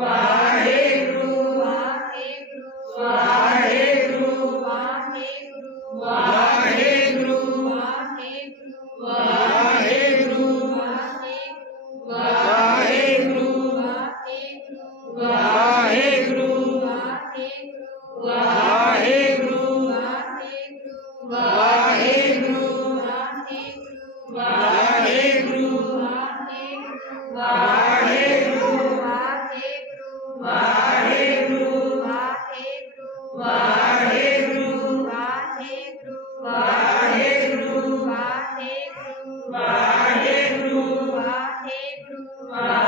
Wow. Bye. Uh -huh.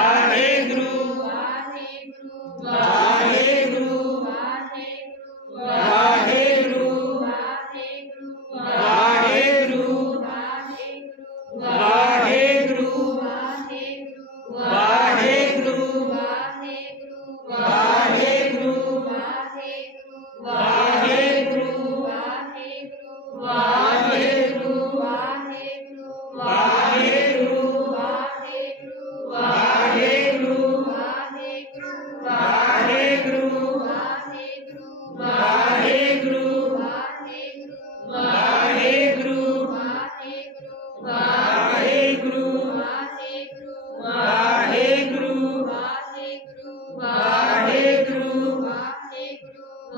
Bye.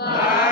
Uh -huh.